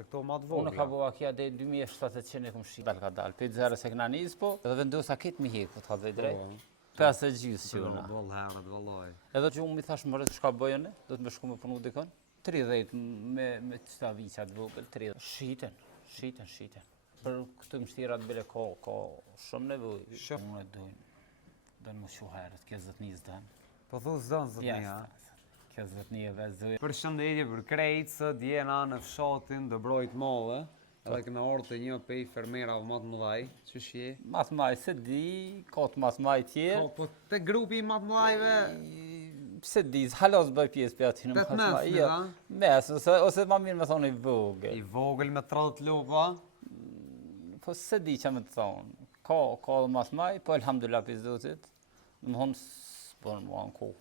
se këto ma të vogla. Unë ka bua kja dhe 2700 e këmë shi. Dal ka dal, 5-0 se këna njës po, edhe vendosa kitë mi hekë, po të hadhe drejt. 5 e gjysë që una. Bol herët, vëlloj. Edhe që unë mi thash mërët shka bëjëne, do të me shku me punu dikon. 30 me qëta vicat vogël, 30. Shiten. Për këtë mështirat bile ka shumë nevoj. Unë e dojnë më shu herët, kjo zëtnis dënë. Po thu zdënë zëtnia. Kjo zëtni e vezoj. Për shëndetje për krejtë, së djena në fshatin Dëbrojt Madhe. Edhe këna orë të një pej fermerave matë mëdhaj, që shje? Matë maj, se di, ka të matë maj tjerë. Po të grupi matë mëdhajve? Se di, halos bëj pjesë për ati në matë maj. 18, da? Mes, ose ma mirë me thonë i vogël. I vogël me 30 lupa? Po se di që me të thonë. Ka dhe matë maj, po elhamdulillah pizdutit. Më thonë, bënë mua në ku.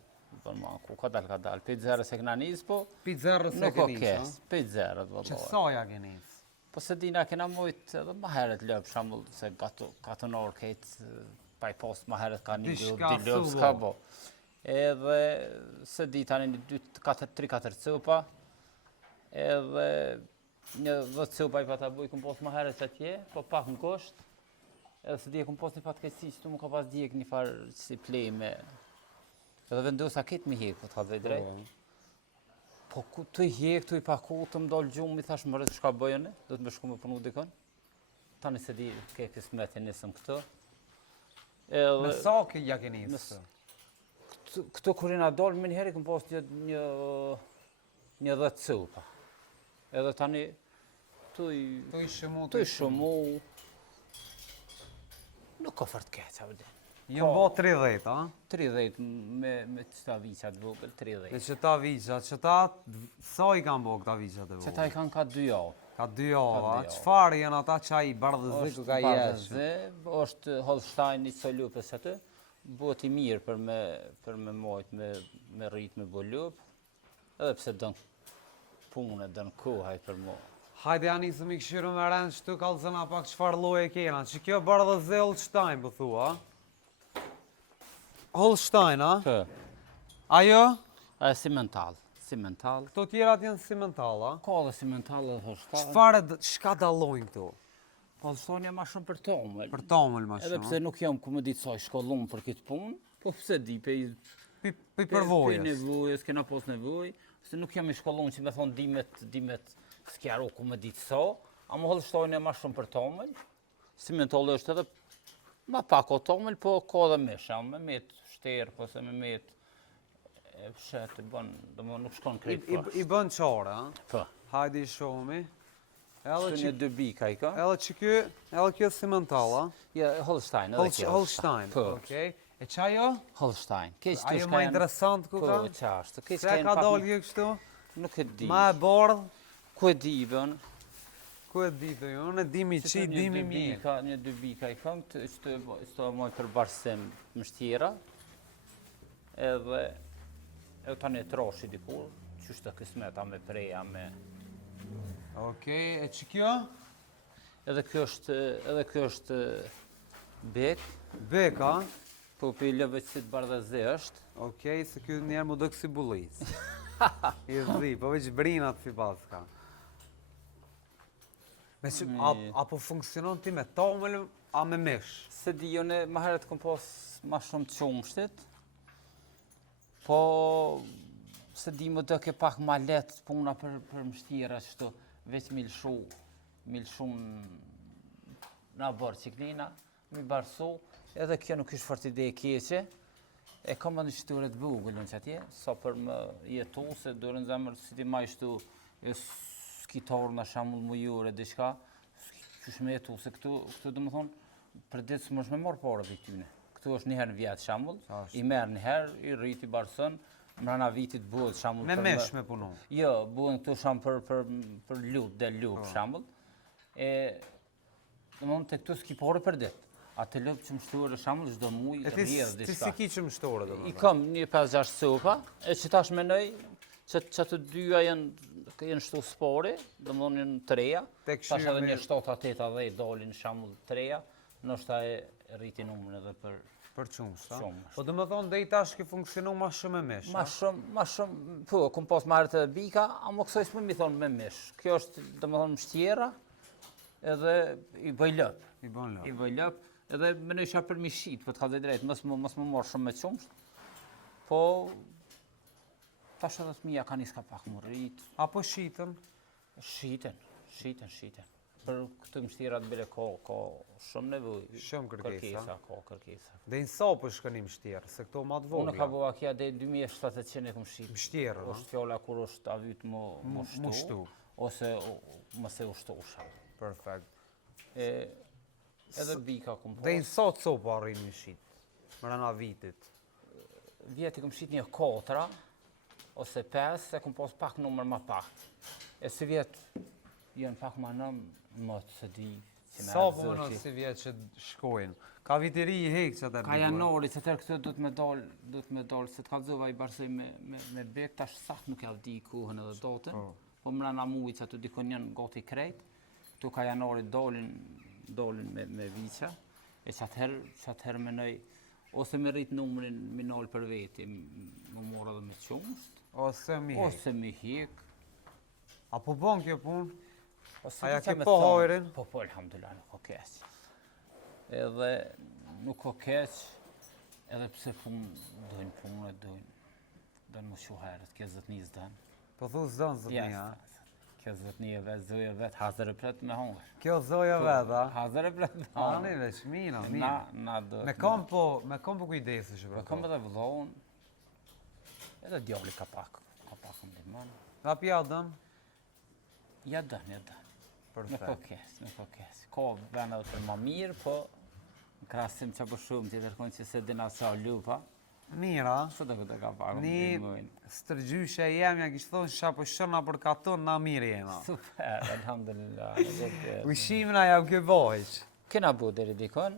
Ka dal. 5-0 se këna njës, po. 5-0 se nuk o kes, 5-0 të vëllohet. Që soja ke njës? Po se dina kena mujt edhe ma heret lëp shambull se gatën orë kejtë pa i post ma heret ka një lëp s'ka bo. Edhe se di tani 3-4 cupa edhe një 10 cupa i pata buj këm post ma heret që atje, po pak në gosht. Edhe se di e këm post një fatë kësi që tu mu ka pas dijek një farë si plej me. Edhe vendosa kitë mi hekë, po të hadhe drejt. Po të i hekë, të i paku, të më dollë gjumë, mi thash mërët shka bëjëne, do të me shku me punu dikon. Tani se di ke kismeti nisëm këto. Me sa ke ja ke nisë? Këto kurina dollë, minë heri këm post një 10 cupa. Edhe tani, të i shëmu, nuk ka fart keqa, vëdin. Jëmë bo 30, a? 30 me qëta viqat vogël, 30. Me qëta viqat, sa i kanë bo këta viqat e vogël? Qëta i kanë ka 2 javë. Ka 2 javë, a? Qëfar janë ata qaj bardhëzik ka jeshë? është Holstein i solupës atë, bëhet i mirë për me mojt, me rrit me bo lup, edhe pse dënë punë, dënë kohaj për mo. Hajde janë isëm i këshirë me rëndë që të kalëzëna pak qëfar loje kena, që kjo bardhëzë Holstein, po thua, a? Holstein, a? Pë. Ajo? Ajo simental. Këto tjerat janë simental, a? Ka dhe simental dhe Holstein. Shka dalojnë këto? Holstein e ma shumë për tomël. Për tomël ma shumë. Edhe pse nuk jam ku më ditë sa i shkollum për këtë punë, po pse di, pe përvojës. Pe nevojës, kena pos nevoj, se nuk jam i shkollum që me thonë dimet s'kjaru ku më ditë sa, ama Holstein e ma shumë për tomël. Simental është edhe ma pak o tomël, po ka dhe mesha, me met shterë, po se me met fshetë, dhe më nuk shkon krejt pas. I bën qare, a? Po. Hajde i shomi. Shtë një 2 bika i ka. Edhe kjo simental, a? Ja, Holstein, edhe kjo. Holstein, okej. E qajo? Holstein. Ajo ma interesant ku ka? Po, qashtë. Se ka dollë kjo kështu? Nuk e di. Ma e bordh? Ku e di, bën? Ku e di të ju? Unë e di mi qi, di mi mirë. Një 2 bika i kam, që të mojë për barsim mështjera. Edhe tani e troshi dikur, që është të kësmeta me preja, me... Okej, e që kjo? Edhe kjo është bek. Bek, a? Po për i lëve që si të bardhëze është. Okej, se kjo njerë mu dëkë si bulic. I zdi, po veç brinat si pas ka. Apo funksionon ti me tomël, a me mish? Se di, jone ma heret këm pos ma shumë të qumshtit, po se di më dëke pak ma letë puna për mështjera qështu, veç mi lëshu na bërë qiklina, mi barsu, edhe kjo nuk ishë fort ide e keqe, e kam edhe një shtyre të vogël në që atje, sa për më jetu, se dorën zemër si ti ma ishtu skitarë në shamull mujur e diçka, qysh me jetu, se këtu dhe më thonë, për ditë së më është me marë parë për këtyne. Këtu është njëherë në vjetë shamull, i merë njëherë, i rriti barsën, mrana vitit buhet shamull me mesh me punu? Jo, buhen këtu shamull për lup, del lup shamull. Në mund të këtu s'ki pare për ditë. A të lup që më shtuar e shamull, çdo muj, rrjedh diçka. Ti si ki që më shtuar dhe më? I kam një 5-6 sopa, e që tash menoj, që të dyja janë shtu spori, dhe më thonë në treja, tash edhe një 7-8 dalin shamull treja, nështë e rriti numën edhe për Për qumsht, a? Qumsht. Po do më thonë deri tash ke funksionu ma shumë me mish, Ma shumë, po, kom pas ma herët e bika, a më kësoj s'më mi thonë me mish. Kjo është, do më thonë, mështjera, edhe i bëj lëp. I bën lëp. I bëj lëp, edhe më në isha për mi shit, për të ka dhe drejtë, mos më morë shumë me qumsht. Po, tash edhe të mija ka njës ka pak më rritë. Apo shitën? Shiten. Për këtë mështirat bile ka shumë nevoj. Shumë kërkesa. Ka kërkesa. Dhe në sapë është këni mështjerë, se këto ma të vogla. Unë ka bëha kja dhe 2700 e kom shqip. Mështjerë, no? Është fjolla kur është avyt më shtu, ose më se ushtusha. Perfekt. Edhe bika kom po. Dhe në sa të sopë arrin një shqitë, mërëna vitit? Vjeti kom shqit një 4, ose 5, se kom pos pak numër ma pak. E si vjetë, jenë pak ma më të së di. Sa po në si vjetë që shkojnë? Ka vitiri i hekë që të Ka janori, që tërë këtë du të me dalë, se të kalzova i barsoj me bek, tash saktë nuk javdi i kuhën edhe dotën, po mrena mujtë që aty dikon njën goti krejt, tu ka janori dolin me viqa, e që atëherë menoj, ose me rritë numërin me nalë për veti, më mora dhe me qumsht, ose mi hek. Apo bon kjo punë? Aja ke po hojrin? Po, alhamdulillah, nuk o keq. Edhe nuk o keq, edhe pse punë dojnë më shuherët, kjo zëtnis dënë. Po thu zdënë zëtnia? Kjo zëtnia vetë, zoja vetë, hazër e pletë me hongër. Kjo zoja vetë, a? Hazër e pletë me hongër. Ani veç, mira. Na do. Me kom po kujdesi që për Me kom edhe vëllohën, edhe djalli ka pak në limon. Nga pja dëmë? Ja dënë. Nuk o kes. Ka vene dhe për ma mirë, po në krasim që për shumë që tërkon që se dina sa lupa. Mira. Së të këtë ka pak në limojnë. Stërgjyshe jemi, ja kishtë thonë që po shëna për katon, na mirë jema. Super, alhamdulillah. Ushimina ja ke bojq. Kena bu dhe ridikon?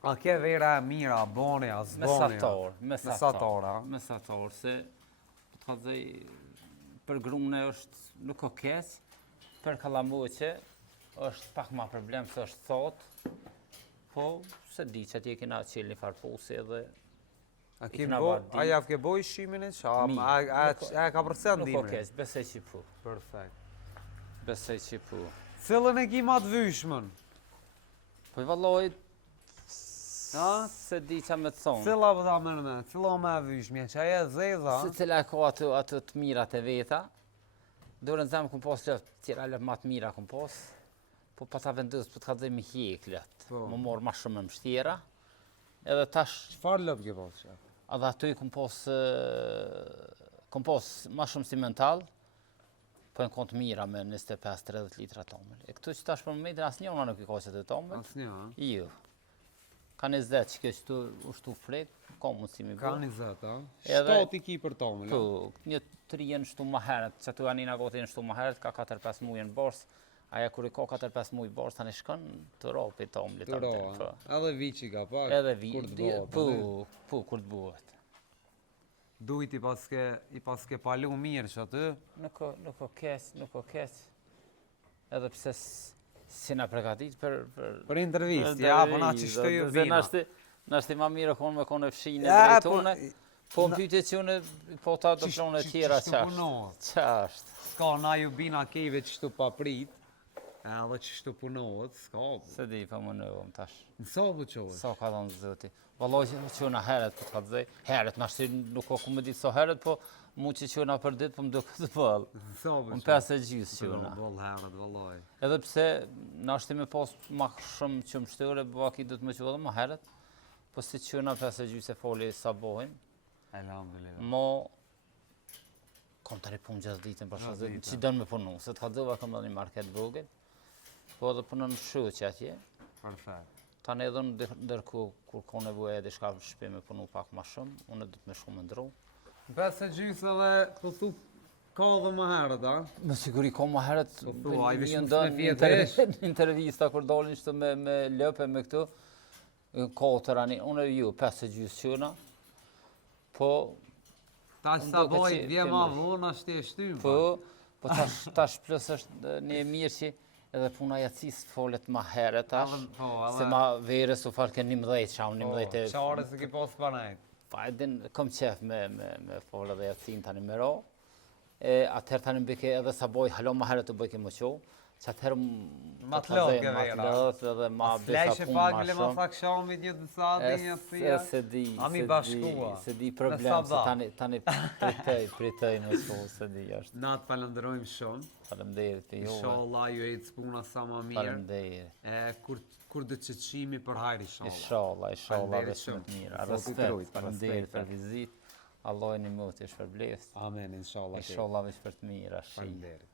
A ke vera e mira, boni, a zboni? Mesator, se të ka dhej për grune është nuk o kes, për kalamuqe është pak ma problem se është thot, po se di që ti e kena qilë një farpusi edhe A ja ke boj shimin e qa? A ka përsen dimre? Nuk o kes, besej që pu. Perfekt. Besej që pu. Cëllën e ki ma të vyshmën? Po i valloj, se di që me të thonë. Cëlla për ta mërë me? Cëlla me e vyshmje? Që aje zeza? Se cëlla ka atë të mirat e veta. Dore në zemë këm pos lëftë, tjera lëftë ma të mira këm pos, po pa ta vendusë për të ka dhe mi hjek lëftë, më morë ma shumë më mështjera, edhe tash... Qëfar lëftë ke pos që? Edhe aty këm pos ma shumë cimental, po në kontë mira me 25-30 litra tomël. E këtu që tash për momentin asë njëna nuk i ka që të tomël. Asë një, a? Jo. Ka 20 që kështë ushtu frek, ka mundësi mi Ka bërë. 20, a? Shtoti ki për tomël, a? Po, një 3 jenë shtu ma herët, që tu anina goti jenë shtu ma herët, ka 4-5 mujë në borsë, aja kur i ka 4-5 mujë borsë, tani shkën të ropi tomlit. Të roa, edhe vici ka pak, kur të bëhet. Po, kur të bëhet. Dujt i paske palu mirë që aty? Nuk o kes, edhe pse si na pregatit për... Për intervist, ja, po na që shtë ju vina. Nashti ma mirë konë me kone fshinë e drejtone, po më pyte që unë po ta do plonë e tjera qashtë. Ska, na ju bina kejve që shtu pa prit, edhe që shtu punohet, s'ka bu. Se di, pa më nëvëm tash. Në sa bu qohet? Sa ka thonë zëti. Valloj që unë heret po të ka të dhej. Heret, nashti nuk o ku me ditë sa heret, po mu që unë për ditë, po më do këtë bëllë. Në sa bu qohet? Unë 5 e gjysë që unë. Bëllë heret, valloj. Edhe pse, nashti me pas ma shumë që më shtëre, bëva ki du të me që edhe ma heret, po si që unë 5 e gjysë e foli sa bohin, mo kom të ripunë gjithë ditën për shazë, që dënë me punu, se të ka dhëva kom dhe një market vogël, po edhe punën shumë që atje. Perfekt. Ta në edhe në dërku, kur ka nevoja edhe shka në shpi me punu pak ma shumë, unë e du të me shumë ndru. 5 e gjysë edhe, po thu, ka dhe më herët, a? Me siguri ka ma herët, një intervista kur dolin shtu me lëpe me këtu, 4 ani, unë e ju 5 e gjysë qëna, po... Tash sa bojt, vje ma vonë, ashtë e shtymë. Po tash plus është një mirë që edhe puna jacis folet ma herët tash, Po, se ma verës u falë ke 11 qam, 11 Qare se ki pas panajt. Pa edin, kom qef me folë edhe jacin tani me ro. Atëherë tani mbike edhe sa boj, halo ma herët të bëjke më qo, që atëherë Ma të lodhë ke vera. Ma të lodhë edhe ma besa Flejshe punë pak ma le ma shumë. thak shamit një të thati një të thia. Ami bashkua. Se di problem, se tani pritej me shku, se di është. Na të falenderojmë shumë. Faleminderit për juve. Inshallah ju e të puna sa ma mirë. Faleminderit. Kur dhe të qimi për hajri Inshallah, Faleminderit veç me shumë. të mira. Zoti Respekt, t'rujt, faleminderit për respekt. vizit. Allah e një mëtë i shpërbleft. Amen, inshallah. Inshallah veç për të mira. Faleminderit.